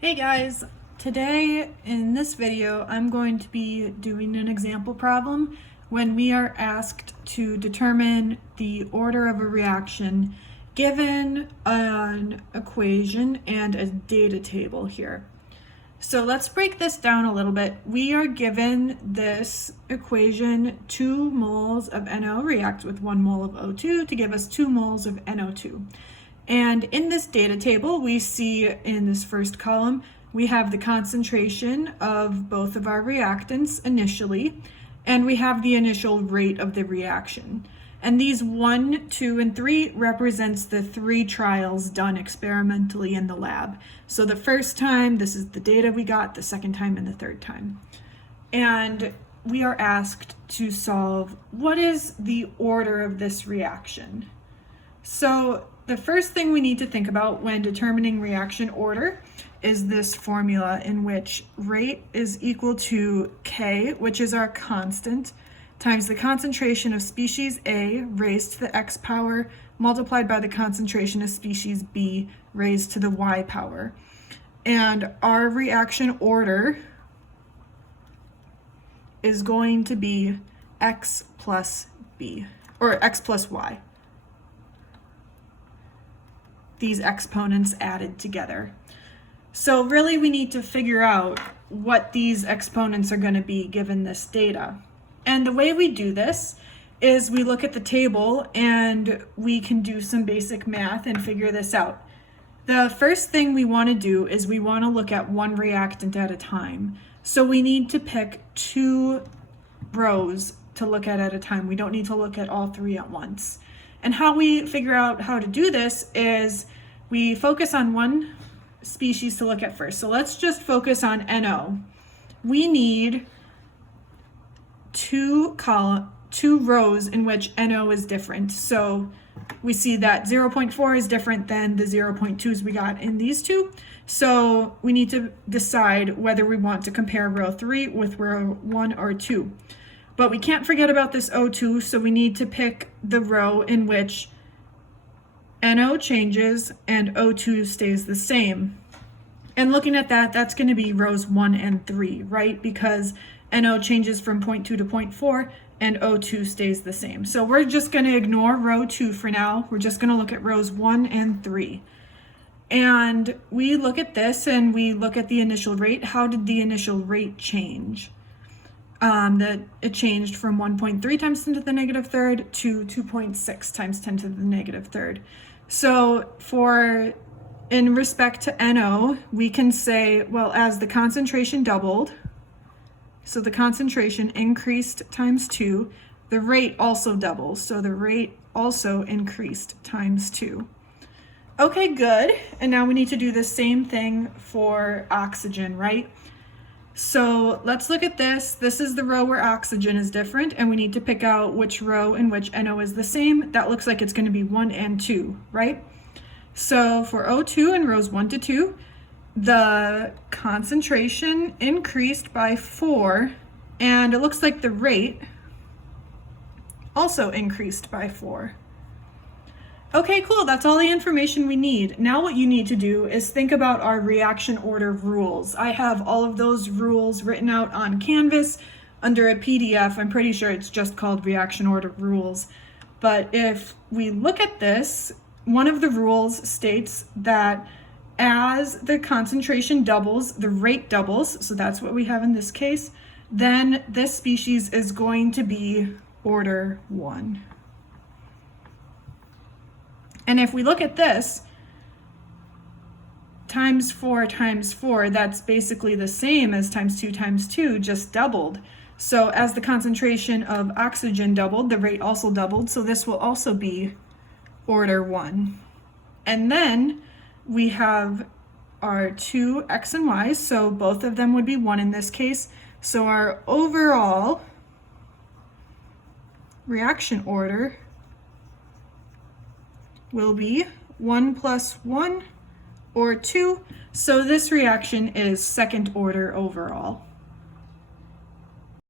Hey guys, today in this video I'm going to be doing an example problem when we are asked to determine the order of a reaction given an equation and a data table here. So let's break this down a little bit. We are given this equation: 2 moles of NO react with 1 mole of O2 to give us 2 moles of NO2. And in this data table, we see in this first column, we have the concentration of both of our reactants initially, and we have the initial rate of the reaction. And these 1, 2, and 3 represents the 3 trials done experimentally in the lab. So the first time, this is the data we got, the second time, and the third time. And we are asked to solve what is the order of this reaction. So the first thing we need to think about when determining reaction order is this formula in which rate is equal to K, which is our constant, times the concentration of species A raised to the X power multiplied by the concentration of species B raised to the Y power. And our reaction order is going to be X plus B, or X plus Y. These exponents added together. So really we need to figure out what these exponents are going to be given this data. And the way we do this is we look at the table and we can do some basic math and figure this out. The first thing we want to do is we want to look at one reactant at a time. So we need to pick 2 rows to look at a time. We don't need to look at all 3 at once. And how we figure out how to do this is we focus on one species to look at first. So let's just focus on NO. We need 2 rows in which NO is different. So we see that 0.4 is different than the 0.2s we got in these two. So we need to decide whether we want to compare row 3 with row 1 or 2. But we can't forget about this O2, so we need to pick the row in which NO changes and O2 stays the same. And looking at that, that's going to be rows 1 and 3, right? Because NO changes from 0.2 to 0.4 and O2 stays the same. So we're just going to ignore row 2 for now. We're just going to look at rows 1 and 3. And we look at this and we look at the initial rate. How did the initial rate change? That it changed from 1.3 times 10 to the negative third to 2.6 times 10 to the negative third. So in respect to NO, we can say, well, as the concentration doubled, so the concentration increased times 2, the rate also doubles, so the rate also increased times 2. Okay, good. And now we need to do the same thing for oxygen, right? So let's look at this. This is the row where oxygen is different, and we need to pick out which row in which NO is the same. That looks like it's going to be 1 and 2, right? So for O2 in rows 1 to 2, the concentration increased by 4, and it looks like the rate also increased by 4. Okay, cool, that's all the information we need. Now what you need to do is think about our reaction order rules. I have all of those rules written out on Canvas under a PDF. I'm pretty sure it's just called reaction order rules. But if we look at this, one of the rules states that as the concentration doubles, the rate doubles, so that's what we have in this case, then this species is going to be order 1. And if we look at this, times 4 times 4, that's basically the same as times 2, just doubled. So as the concentration of oxygen doubled, the rate also doubled, so this will also be order 1. And then we have our 2 X and Y, so both of them would be 1 in this case. So our overall reaction order will be 1 plus 1 or 2. So this reaction is second order overall.